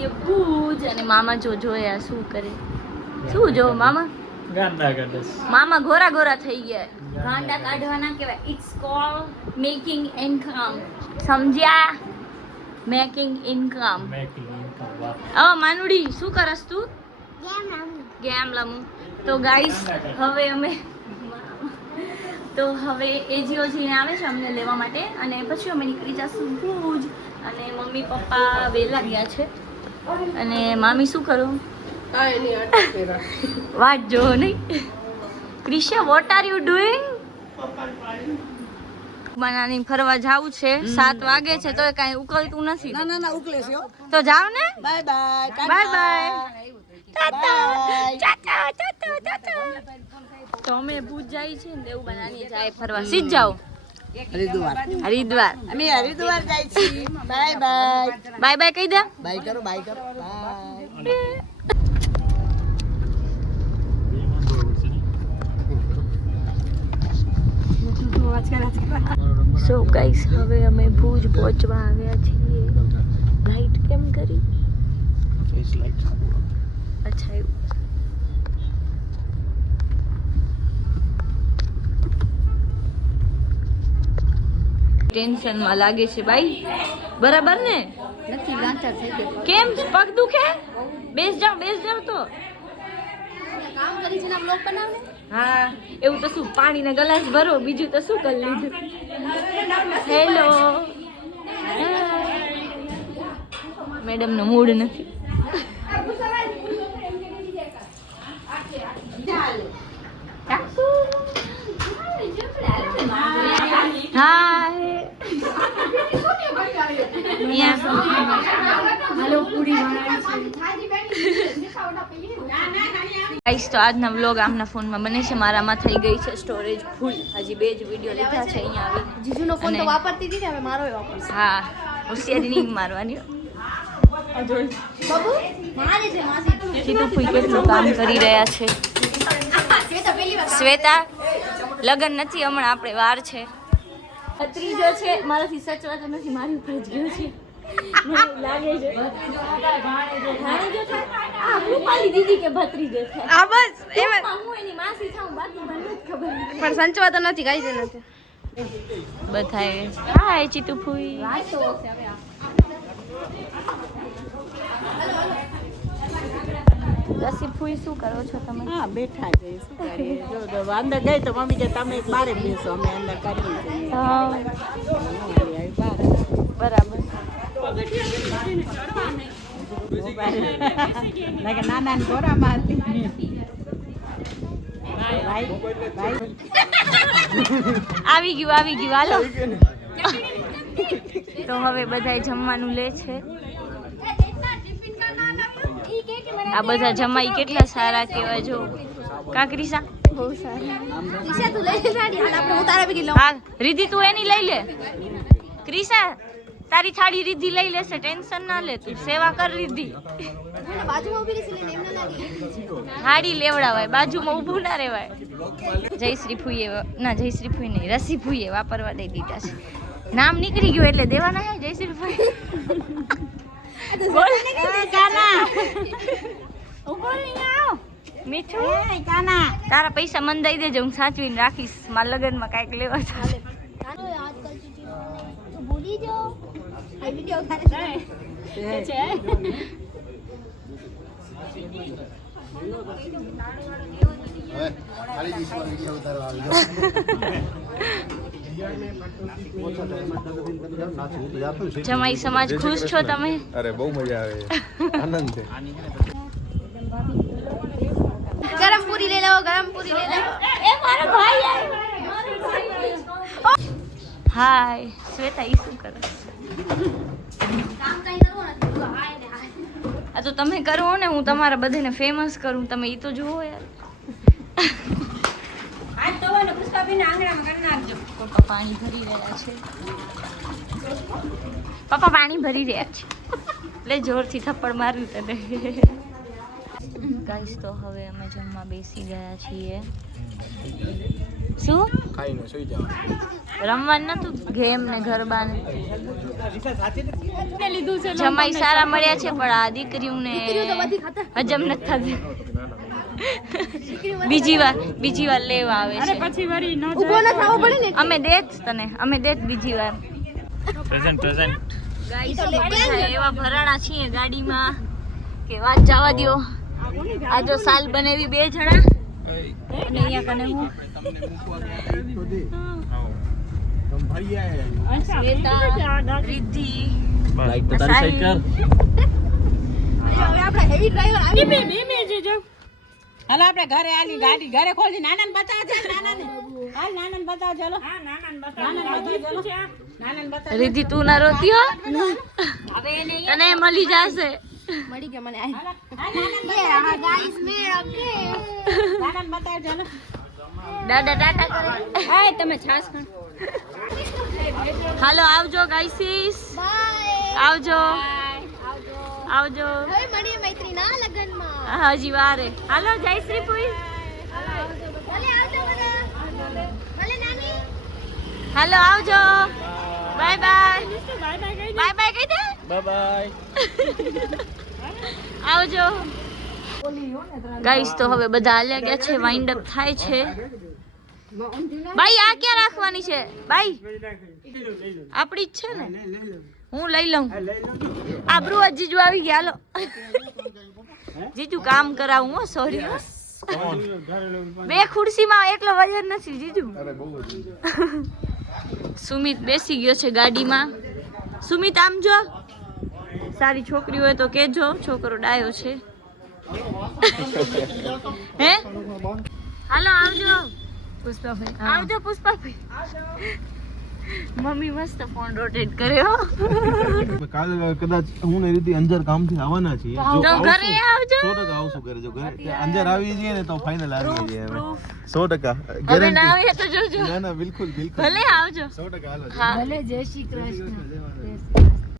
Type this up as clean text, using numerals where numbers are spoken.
છીએ ભુજ અને મામા જોયા શું કરે શું જો મામા ગાંડા ગાંડા મામા ગોરા ગોરા થઈ ગયા ગાંડા કાઢવાના કહેવાય ઇટ્સ કોલ મેકિંગ ઇન્કમ સમજ્યા મેકિંગ ઇન્કમ માનુડી શું કરસ તું ગેમ રમું તો ગાઈસ હવે અમે એજીઓ જઈને આવે છે અમને લેવા માટે અને પછી અમે નીકળી જશું ભુજ અને મમ્મી પપ્પા વહેલા ગયા છે અને મામી શું કરો વાત જો નહીં Krisha what are you doing બનાની ફરવા જાવું છે 7 વાગે છે તો કાંઈ ઉકલતું નથી ના ઉકલે છે તો જાવ ને બાય બાય બાય તો અમે ભૂજ જાય છે ને દેવું બનાની જાય ફરવા સીધ જાઓ હરિદ્વાર અમે હરિદ્વાર જાય છીએ બાય બાય બાય બાય કહી દે બાય કરો બાય સો ગાઈસ હવે અમે ભુજ પહોંચવા આવ્યા છીએ લાઈટ કેમ કરી અચ્છા એવું ટેન્શનમાં લાગે છે ભાઈ બરાબર ને નથી લાંચા થઈ ગઈ કેમ પગ દુખે બેસ જાવ તો કામ કરી છે ના બ્લોગ બનાવને હા એવું તો શું પાણીના ગ્લાસ ભરો બીજું તો શું કરી લીધું હેલો મેડમ નો મૂડ નથી ગાઈસ તો આજના વ્લોગ આમના ફોનમાં બને છે મારામાં થઈ ગઈ છે સ્ટોરેજ ફૂલ હજી 2 જ વિડિયો લીધા છે અહીંયા આવીને જીજુનો ફોન તો વાપરતી હતી ને હવે મારો વાપરશે હા હોશિયારી નહીં મારવાની બાબુ મારે છે માસી સીધું ફૂઈ કેટલું કામ કરી રહ્યા છે શ્વેતા લગન નથી હમણાં આપણે વાર છે ભત્રીજો છે મારાથી સચવાતો નથી મારી ઉપર જ ગયો છે મને લાગે છે ભાણેજો થાય આ રૂપાલી દીદી કે ભત્રીજો થાય આ બસ એમાં હું એની માસી થાઉં બાકી મને નથી ખબર પણ સંચવા તો નથી કઈ જ નથી બધાએ હાય ચીતુ ફૂઈ રસી ફૂઈ શું કરો છો તમે હા બેઠા છે શું કરીએ જો અંદર ગઈ તો મમ્મી કે તમે બારે બેસો અમે અંદર કરીએ છીએ બરાબર નાના ઘોડામાં હતી આવી ગયું હાલો તો હવે બધાય જમવાનું લે છે આ બધા જમાઈ કેટલા સારા કહેવાય જો કાકરીસા બહુ સારા ક્રિશા તું લઈ લે થાળી હાલ આપણે ઉતારા બી લઉં હા રીધી તું એની લઈ લે ક્રિશા તારી થાળી રીધી લઈ લેશે ટેન્શન ના લે તું સેવા કર રીધી બાજુમાં ઊભી રહેશે ને એમને લાગી થાળી લેવડાવાય બાજુમાં ઊભું ના રહેવાય જયશ્રી ફૂઈએ ના જયશ્રી ફૂઈ નહીં રસી ફૂઈએ વાપરવા દઈ દીધા છે નામ નીકળી ગયું એટલે દેવાના હે જયશ્રી ફૂઈ બોલ કાના ઉભો રહી આવ મીઠું કાના તારા પૈસા મન દઈ દેજો હું સાચવીને રાખીશ મારા લગનમાં કાંઈક લેવા ચાલે આજકાલ તું ભૂલી જાઓ આ વિડિયો ખાને છે ખાલી દીસમાં વિડિયો ઉતારવા આવી જાઓ જમાઈ સમાજ ખુશ છો તમે અરે બહુ મજા આવે આનંદ છે ગરમ પૂરી લઈ લો ગરમ પૂરી લઈ લો એ મારો ભાઈ હાય શ્વેતા ઈ શું કરે કામ કઈ કરવો નથી હાય ને હાય આ તો તમે કરો ને હું તમારા બધાને ફેમસ કરું તમે ઈ તો જુઓ યાર આજ તો ને પુષ્પાબેન આંગણામાં કરી નાખજો પપ્પા પાણી ભરી રહ્યા છે પપ્પા પાણી ભરી રહ્યા છે એટલે જોરથી થપ્પડ માર્યું તને ગાઈસ તો હવે અમે જમવા બેસી ગયા છીએ શું ખાઈને સુઈ જાવ. રમવાનું નતું ગેમ ને ગરબા ને જમાઈ સારા મળ્યા છે પણ આ દીકરીઓને હજમ નથી થતી બીજી વાર લેવા આવે છે પછી વળી ન ઊભો ન થવો પડે ને અમે દેત બીજી વાર ગાઈસ એવા ભરાણા છીએ ગાડીમાં કે વાત જવા દ્યો આ જો સાલ બનેવી 2 જણા અને અહીંયા કને હું શ્વેતા રિદ્ધિ લાઈક તો તારી સાઈડ હવે આપણે હેવી ડ્રાઈવર આવી હાલો આપણે ઘરે આલી ગાડી ઘરે ખોલી નાનાને બતાવજે નાનાને હાલ નાનાને બતાવજે હાલો હા નાનાને બતાવજે રિદ્ધિ તું ના રોતી હો તને મળી જશે મળી ગયા મને નાનાને ગાઈસ મે ઓકે બતાવજે હાલો દાદા ટાટા કરે હાય તમે છાસ ખણ હાલો આવજો ગાઈસીસ બાય આવજો હવે મળીએ મૈત્રીના લગનમાં હજી વારે હાલો જય શ્રી પુઈ ભલે આવજો બધા ભલે નાની હાલો આવજો બાય બાય કહી દે બાય બાય. આવજો ગાઈસ તો હવે બધા હાલ્યા ગયા છે વાઇન્ડ અપ થાય છે ભાઈ આ ક્યાં રાખવાની છે ભાઈ આપણી જ છે ને હું લઈ લઉં આબરૂ જીજુ આવી ગયા હાલો જીજુ કામ કરાવું હો સોરી બે ખુરશીમાં એકલો વજન નથી જીજુ સુમિત બેસી ગયો છે ગાડીમાં સુમિત આમ જો સારી છોકરી હોય તો કેજો છોકરો ડાયો છે હે હાલો આવજો પુષ્પાભાઈ આવજો પુષ્પાભાઈ મમ્મી મસ્ત ફોન રોટેટ કર્યો કાલે કદાચ હું ને રીતિ અંજાર કામથી આવવાના છીએ. તો ઘરે આવજો 100% આવશું ઘરે. જો ઘરે અંજાર આવી જઈએ ને તો ફાઇનલ આવી જઈએ અમે. 100% હવે ના આવે તો જોજો ના ના બિલકુલ ભલે આવજો 100% હાલો. હા ભલે જય શ્રી કૃષ્ણ